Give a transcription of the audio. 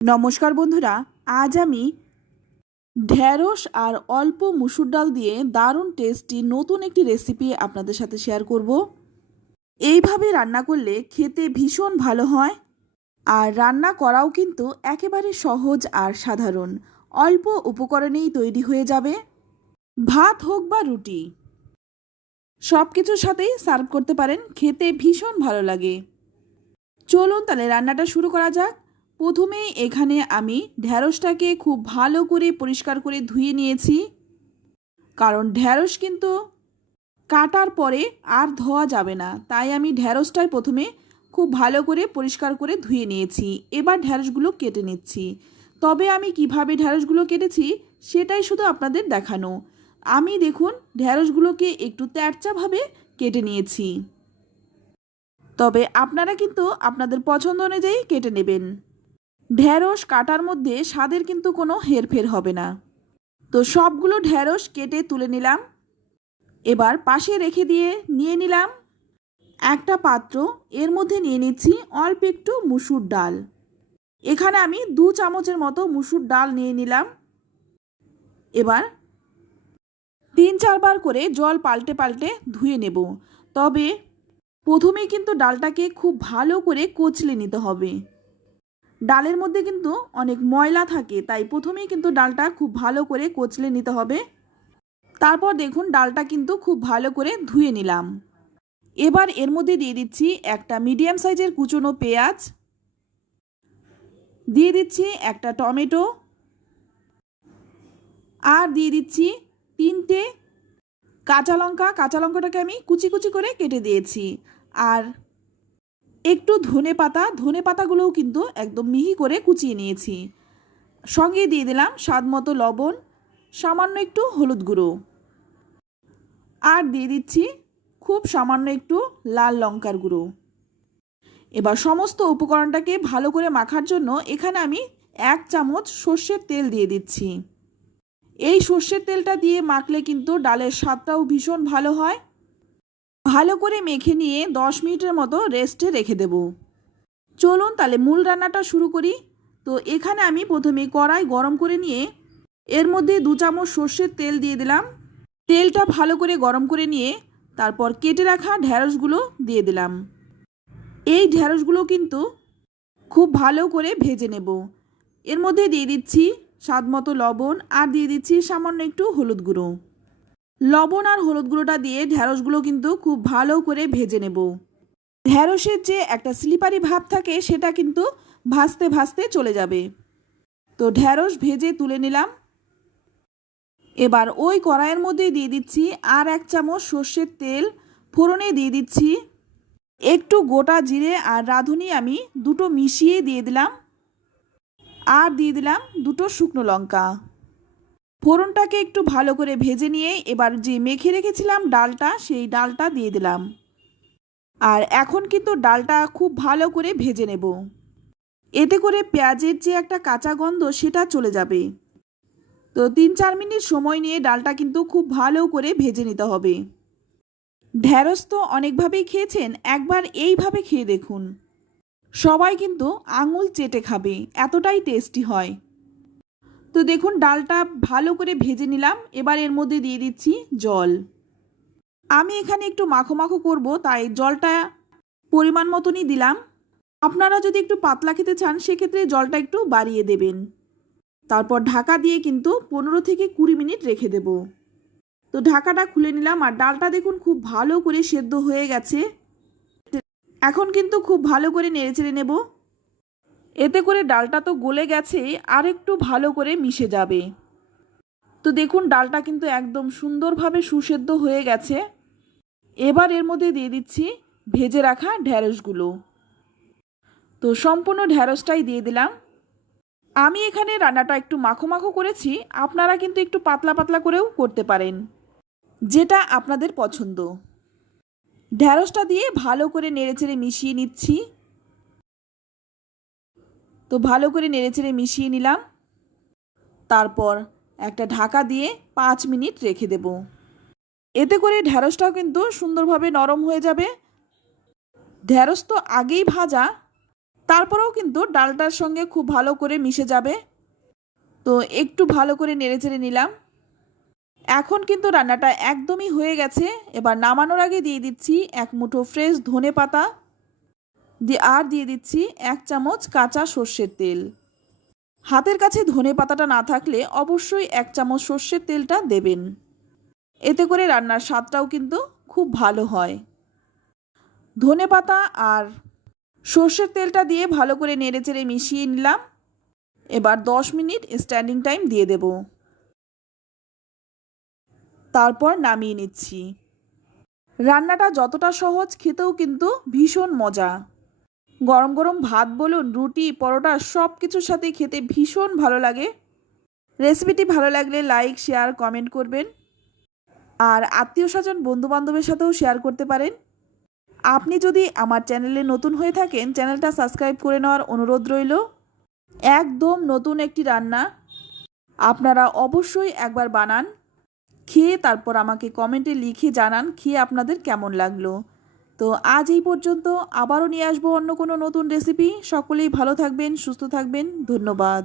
নমস্কার বন্ধুরা, আজ আমি ঢ্যাঁড়স আর অল্প মুসুর ডাল দিয়ে দারুণ টেস্টি নতুন একটি রেসিপি আপনাদের সাথে শেয়ার করব। এইভাবে রান্না করলে খেতে ভীষণ ভালো হয় আর রান্না করাও কিন্তু একেবারে সহজ আর সাধারণ। অল্প উপকরণেই তৈরি হয়ে যাবে। ভাত হোক বা রুটি, সব কিছুর সাথেই সার্ভ করতে পারেন, খেতে ভীষণ ভালো লাগে। চলুন তাহলে রান্নাটা শুরু করা যাক। প্রথমেই এখানে আমি ঢ্যাঁড়সটাকে খুব ভালো করে পরিষ্কার করে ধুয়ে নিয়েছি, কারণ ঢ্যাঁড়স কিন্তু কাটার পরে আর ধোয়া যাবে না, তাই আমি ঢ্যাঁড়সটাই প্রথমে খুব ভালো করে পরিষ্কার করে ধুয়ে নিয়েছি। এবার ঢ্যাঁড়সগুলো কেটে নিচ্ছি। তবে আমি কিভাবে ঢ্যাঁড়সগুলো কেটেছি সেটাই শুধু আপনাদের দেখানো। আমি দেখুন ঢ্যাঁড়সগুলোকে একটু তেরচাভাবে কেটে নিয়েছি, তবে আপনারা কিন্তু আপনাদের পছন্দ অনুযায়ী কেটে নেবেন। ঢ্যাঁড়স কাটার মধ্যে স্বাদের কিন্তু কোনো হেরফের হবে না। তো সবগুলো ঢ্যাঁড়স কেটে তুলে নিলাম। এবার পাশে রেখে দিয়ে নিয়ে নিলাম একটা পাত্র। এর মধ্যে নিয়ে নিচ্ছি অল্প একটু মুসুর ডাল। এখানে আমি 2 চামচের মতো মুসুর ডাল নিয়ে নিলাম। এবার 3-4 বার করে জল পাল্টে পাল্টে ধুয়ে নেব। তবে প্রথমেই কিন্তু ডালটাকে খুব ভালো করে কচলে নিতে হবে। ডালের মধ্যে কিন্তু অনেক ময়লা থাকে, তাই প্রথমেই কিন্তু ডালটা খুব ভালো করে কচলে নিতে হবে। তারপর দেখুন ডালটা কিন্তু খুব ভালো করে ধুয়ে নিলাম। এবার এর মধ্যে দিয়ে দিচ্ছি একটা মিডিয়াম সাইজের কুচনো পেঁয়াজ, দিয়ে দিচ্ছি একটা টমেটো, আর দিয়ে দিচ্ছি 3টে কাঁচা লঙ্কা। কাঁচা লঙ্কাটাকে আমি কুচি কুচি করে কেটে দিয়েছি। আর একটু ধনে পাতাগুলোও কিন্তু একদম মিহি করে কুচিয়ে নিয়েছি। সঙ্গে দিয়ে দিলাম স্বাদ মতো লবণ, সামান্য একটু হলুদ গুঁড়ো, আর দিয়ে দিচ্ছি খুব সামান্য একটু লাল লঙ্কার গুঁড়ো। এবার সমস্ত উপকরণটাকে ভালো করে মাখার জন্য এখানে আমি 1 চামচ সর্ষের তেল দিয়ে দিচ্ছি। এই সর্ষের তেলটা দিয়ে মাখলে কিন্তু ডালের স্বাদটাও ভীষণ ভালো হয়। ভালো করে মেখে নিয়ে 10 মিনিটের মতো রেস্টে রেখে দেব। চলুন তাহলে মূল রান্নাটা শুরু করি। তো এখানে আমি প্রথমে কড়াই গরম করে নিয়ে এর মধ্যে 2 চামচ সর্ষের তেল দিয়ে দিলাম। তেলটা ভালো করে গরম করে নিয়ে তারপর কেটে রাখা ঢ্যাঁড়সগুলো দিয়ে দিলাম। এই ঢ্যাঁড়সগুলো কিন্তু খুব ভালো করে ভেজে নেব। এর মধ্যে দিয়ে দিচ্ছি স্বাদ মতো লবণ, আর দিয়ে দিচ্ছি সামান্য একটু হলুদ গুঁড়ো। লবণ আর হলুদ গুঁড়োটা দিয়ে ঢ্যাঁড়সগুলো কিন্তু খুব ভালো করে ভেজে নেব। ঢ্যাঁড়সের যে একটা স্লিপারি ভাব থাকে সেটা কিন্তু ভাজতে ভাজতে চলে যাবে। তো ঢ্যাঁড়স ভেজে তুলে নিলাম। এবার ওই কড়াইয়ের মধ্যে দিয়ে দিচ্ছি আর 1 চামচ সর্ষের তেল। ফোড়নে দিয়ে দিচ্ছি একটু গোটা জিরে আর রাঁধুনি আমি দুটো মিশিয়ে দিয়ে দিলাম, আর দিয়ে দিলাম 2টো শুকনো লঙ্কা। ফোড়নটাকে একটু ভালো করে ভেজে নিয়ে এবার যে মেখে রেখেছিলাম ডালটা, সেই ডালটা দিয়ে দিলাম। আর এখন কিন্তু ডালটা খুব ভালো করে ভেজে নেব। এতে করে পেঁয়াজের যে একটা কাঁচা গন্ধ সেটা চলে যাবে। তো 3-4 মিনিট সময় নিয়ে ডালটা কিন্তু খুব ভালো করে ভেজে নিতে হবে। ঢ্যাঁড়স তো অনেকভাবেই খেয়েছেন, একবার এইভাবে খেয়ে দেখুন। সবাই কিন্তু আঙুল চেটে খাবে, এতটাই টেস্টি হয়। তো দেখুন ডালটা ভালো করে ভেজে নিলাম। এবার এর মধ্যে দিয়ে দিচ্ছি জল। আমি এখানে একটু মাখো মাখো করব, তাই জলটা পরিমাণ মতনই দিলাম। আপনারা যদি একটু পাতলা খেতে চান সেক্ষেত্রে জলটা একটু বাড়িয়ে দেবেন। তারপর ঢাকা দিয়ে কিন্তু 15 থেকে 20 মিনিট রেখে দেব। তো ঢাকাটা খুলে নিলাম, আর ডালটা দেখুন খুব ভালো করে সেদ্ধ হয়ে গেছে। এখন কিন্তু খুব ভালো করে নেড়েচেড়ে নেব। এতে করে ডালটা তো গলে গেছে, আর একটু ভালো করে মিশে যাবে। তো দেখুন ডালটা কিন্তু একদম সুন্দরভাবে সুসেদ্ধ হয়ে গেছে। এবার এর মধ্যে দিয়ে দিচ্ছি ভেজে রাখা ঢ্যাঁড়সগুলো। তো সম্পূর্ণ ঢ্যাঁড়সটাই দিয়ে দিলাম। আমি এখানে রান্নাটা একটু মাখো মাখো করেছি, আপনারা কিন্তু একটু পাতলা পাতলা করেও করতে পারেন, যেটা আপনাদের পছন্দ। ঢ্যাঁড়সটা দিয়ে ভালো করে নেড়েচেড়ে মিশিয়ে নিচ্ছি। তো ভালো করে নেড়েচেড়ে মিশিয়ে নিলাম। তারপর একটা ঢাকা দিয়ে 5 মিনিট রেখে দেব। এতে করে ঢ্যাঁড়সটাও কিন্তু সুন্দরভাবে নরম হয়ে যাবে। ঢ্যাঁড়স তো আগেই ভাজা, তারপরেও কিন্তু ডালটার সঙ্গে খুব ভালো করে মিশে যাবে। তো একটু ভালো করে নেড়েচেড়ে নিলাম। এখন কিন্তু রান্নাটা একদমই হয়ে গেছে। এবার নামানোর আগে দিয়ে দিচ্ছি 1 মুঠো ফ্রেশ ধনেপাতা আর দিয়ে দিচ্ছি 1 চামচ কাঁচা সর্ষের তেল। হাতের কাছে ধনেপাতাটা না থাকলে অবশ্যই 1 চামচ সর্ষের তেলটা দেবেন। এতে করে রান্নার স্বাদটাও কিন্তু খুব ভালো হয়। ধনেপাতা আর সর্ষের তেলটা দিয়ে ভালো করে নেড়েচেড়ে মিশিয়ে নিলাম। এবার 10 মিনিট স্ট্যান্ডিং টাইম দিয়ে দেব। তারপর নামিয়ে নিচ্ছি। রান্নাটা যতটা সহজ, খেতেও কিন্তু ভীষণ মজা। গরম গরম ভাত বলুন, রুটি, পরোটা সব কিছুর সাথে খেতে ভীষণ ভালো লাগে। রেসিপিটি ভালো লাগলে লাইক, শেয়ার, কমেন্ট করবেন। আর আত্মীয় স্বজন, বন্ধুবান্ধবের সাথেও শেয়ার করতে পারেন। আপনি যদি আমার চ্যানেলে নতুন হয়ে থাকেন, চ্যানেলটা সাবস্ক্রাইব করে নেওয়ার অনুরোধ রইল। একদম নতুন একটি রান্না, আপনারা অবশ্যই একবার বানান, খেয়ে তারপর আমাকে কমেন্টে লিখে জানান খেয়ে আপনাদের কেমন লাগলো। তো আজ এই পর্যন্ত, আবারও নিয়ে আসবো অন্য কোনো নতুন রেসিপি। সকলেই ভালো থাকবেন, সুস্থ থাকবেন। ধন্যবাদ।